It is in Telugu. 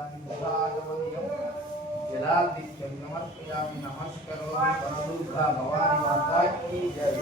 సమర్పయామి భూరాగమనియం జలాదిత్యం నమస్కయామి నమస్కరోమి. పరదుర్గా భవాని మాతా కీ జయ